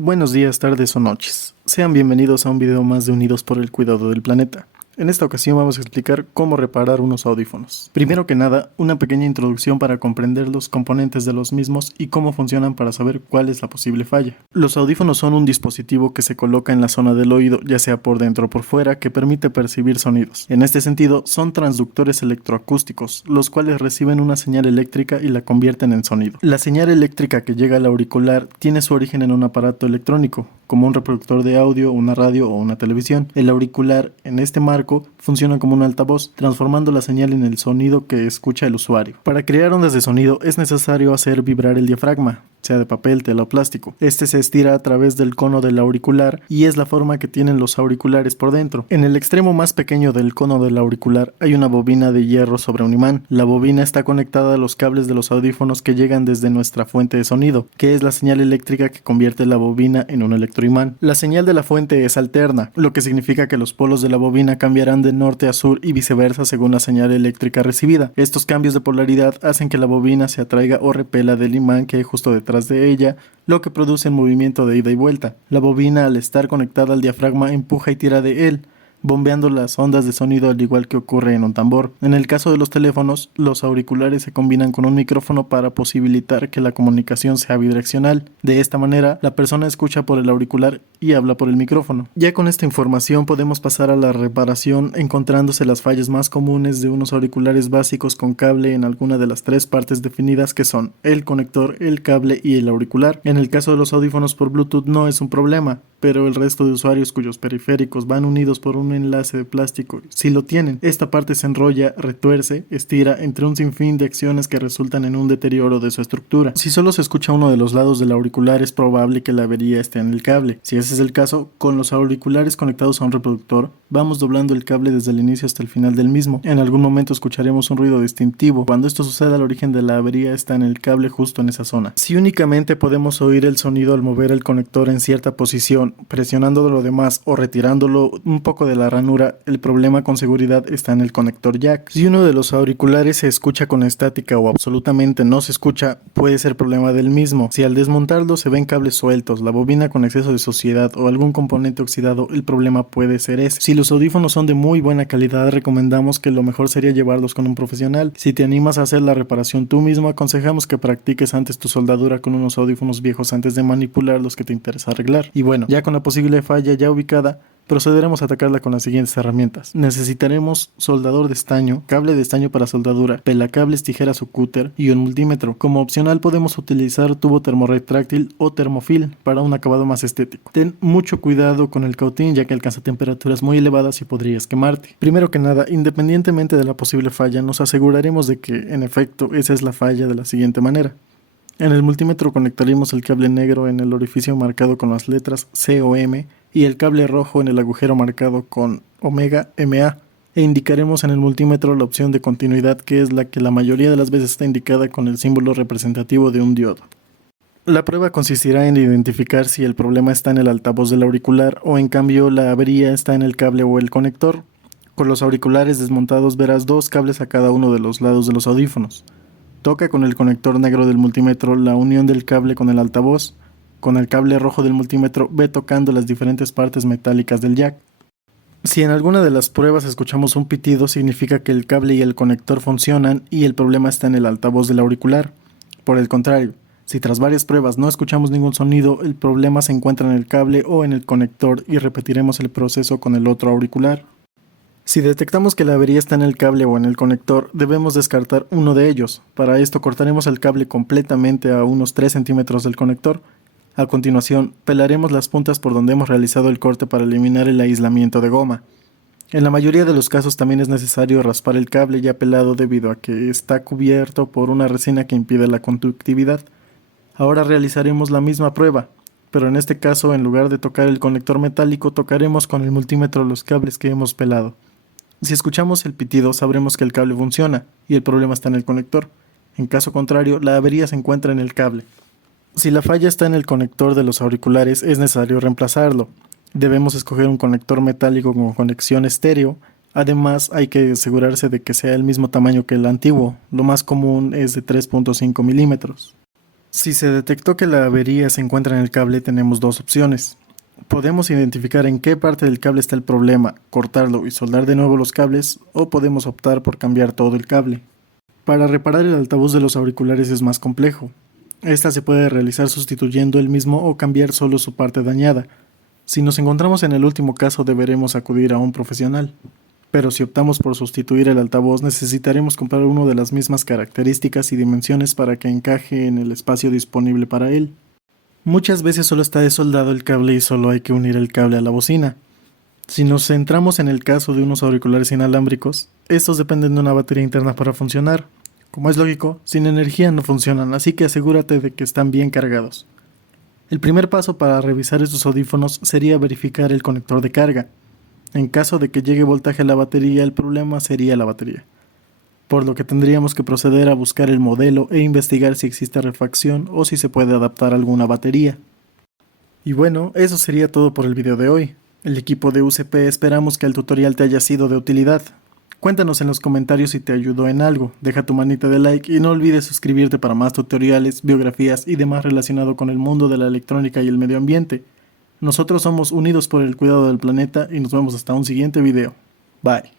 Buenos días, tardes o noches. Sean bienvenidos a un video más de Unidos por el Cuidado del Planeta. En esta ocasión vamos a explicar cómo reparar unos audífonos. Primero que nada, una pequeña introducción para comprender los componentes de los mismos y cómo funcionan para saber cuál es la posible falla. Los audífonos son un dispositivo que se coloca en la zona del oído, ya sea por dentro o por fuera, que permite percibir sonidos. En este sentido, son transductores electroacústicos, los cuales reciben una señal eléctrica y la convierten en sonido. La señal eléctrica que llega al auricular tiene su origen en un aparato electrónico, como un reproductor de audio, una radio o una televisión. El auricular, en este marco, funciona como un altavoz, transformando la señal en el sonido que escucha el usuario. Para crear ondas de sonido es necesario hacer vibrar el diafragma, sea de papel, tela o plástico. Este se estira a través del cono del auricular y es la forma que tienen los auriculares por dentro. En el extremo más pequeño del cono del auricular hay una bobina de hierro sobre un imán. La bobina está conectada a los cables de los audífonos que llegan desde nuestra fuente de sonido, que es la señal eléctrica que convierte la bobina en un electroimán. La señal de la fuente es alterna, lo que significa que los polos de la bobina cambiarán de norte a sur y viceversa según la señal eléctrica recibida. Estos cambios de polaridad hacen que la bobina se atraiga o repela del imán que hay justo detrás de ella, lo que produce un movimiento de ida y vuelta. La bobina, al estar conectada al diafragma, empuja y tira de él, bombeando las ondas de sonido al igual que ocurre en un tambor. En el caso de los teléfonos, los auriculares se combinan con un micrófono para posibilitar que la comunicación sea bidireccional. De esta manera, la persona escucha por el auricular y habla por el micrófono. Ya con esta información podemos pasar a la reparación, encontrándose las fallas más comunes de unos auriculares básicos con cable en alguna de las tres partes definidas, que son el conector, el cable y el auricular. En el caso de los audífonos por Bluetooth no es un problema, pero el resto de usuarios cuyos periféricos van unidos por un enlace de plástico, si lo tienen, esta parte se enrolla, retuerce, estira, entre un sinfín de acciones que resultan en un deterioro de su estructura. Si solo se escucha uno de los lados del auricular, es probable que la avería esté en el cable. Si ese es el caso, con los auriculares conectados a un reproductor, vamos doblando el cable desde el inicio hasta el final del mismo. En algún momento escucharemos un ruido distintivo. Cuando esto suceda, el origen de la avería está en el cable justo en esa zona. Si únicamente podemos oír el sonido al mover el conector en cierta posición, presionando lo demás o retirándolo un poco de la ranura, el problema con seguridad está en el conector jack. Si uno de los auriculares se escucha con estática o absolutamente no se escucha, puede ser problema del mismo. Si al desmontarlo se ven cables sueltos, la bobina con exceso de suciedad o algún componente oxidado, el problema puede ser ese. Si los audífonos son de muy buena calidad, recomendamos que lo mejor sería llevarlos con un profesional. Si te animas a hacer la reparación tú mismo, aconsejamos que practiques antes tu soldadura con unos audífonos viejos antes de manipular los que te interesa arreglar. Y bueno, ya con la posible falla ya ubicada, procederemos a atacarla con las siguientes herramientas. Necesitaremos soldador de estaño, cable de estaño para soldadura, pelacables, tijeras o cúter y un multímetro. Como opcional podemos utilizar tubo termorretráctil o termofil para un acabado más estético. Ten mucho cuidado con el cautín, ya que alcanza temperaturas muy elevadas y podrías quemarte. Primero que nada, independientemente de la posible falla, nos aseguraremos de que, en efecto, esa es la falla de la siguiente manera. En el multímetro conectaremos el cable negro en el orificio marcado con las letras C o M y el cable rojo en el agujero marcado con omega MA, e indicaremos en el multímetro la opción de continuidad, que es la que la mayoría de las veces está indicada con el símbolo representativo de un diodo. La prueba consistirá en identificar si el problema está en el altavoz del auricular o en cambio la avería está en el cable o el conector. Con los auriculares desmontados verás dos cables a cada uno de los lados de los audífonos. Toca con el conector negro del multímetro la unión del cable con el altavoz. Con el cable rojo del multímetro ve tocando las diferentes partes metálicas del jack. Si en alguna de las pruebas escuchamos un pitido, significa que el cable y el conector funcionan y el problema está en el altavoz del auricular. Por el contrario, si tras varias pruebas no escuchamos ningún sonido, el problema se encuentra en el cable o en el conector y repetiremos el proceso con el otro auricular. Si detectamos que la avería está en el cable o en el conector, debemos descartar uno de ellos. Para esto cortaremos el cable completamente a unos 3 centímetros del conector. A continuación, pelaremos las puntas por donde hemos realizado el corte para eliminar el aislamiento de goma. En la mayoría de los casos también es necesario raspar el cable ya pelado debido a que está cubierto por una resina que impide la conductividad. Ahora realizaremos la misma prueba, pero en este caso, en lugar de tocar el conector metálico, tocaremos con el multímetro los cables que hemos pelado. Si escuchamos el pitido, sabremos que el cable funciona y el problema está en el conector. En caso contrario, la avería se encuentra en el cable. Si la falla está en el conector de los auriculares, es necesario reemplazarlo. Debemos escoger un conector metálico con conexión estéreo. Además, hay que asegurarse de que sea el mismo tamaño que el antiguo. Lo más común es de 3.5 milímetros. Si se detectó que la avería se encuentra en el cable, tenemos dos opciones. Podemos identificar en qué parte del cable está el problema, cortarlo y soldar de nuevo los cables, o podemos optar por cambiar todo el cable. Para reparar el altavoz de los auriculares es más complejo. Esta se puede realizar sustituyendo el mismo o cambiar solo su parte dañada. Si nos encontramos en el último caso, deberemos acudir a un profesional. Pero si optamos por sustituir el altavoz, necesitaremos comprar uno de las mismas características y dimensiones para que encaje en el espacio disponible para él. Muchas veces solo está desoldado el cable y solo hay que unir el cable a la bocina. Si nos centramos en el caso de unos auriculares inalámbricos, estos dependen de una batería interna para funcionar. Como es lógico, sin energía no funcionan, así que asegúrate de que están bien cargados. El primer paso para revisar estos audífonos sería verificar el conector de carga. En caso de que llegue voltaje a la batería, el problema sería la batería, por lo que tendríamos que proceder a buscar el modelo e investigar si existe refacción o si se puede adaptar alguna batería. Y bueno, eso sería todo por el video de hoy. El equipo de UCP esperamos que el tutorial te haya sido de utilidad. Cuéntanos en los comentarios si te ayudó en algo, deja tu manita de like y no olvides suscribirte para más tutoriales, biografías y demás relacionado con el mundo de la electrónica y el medio ambiente. Nosotros somos Unidos por el Cuidado del Planeta y nos vemos hasta un siguiente video. Bye.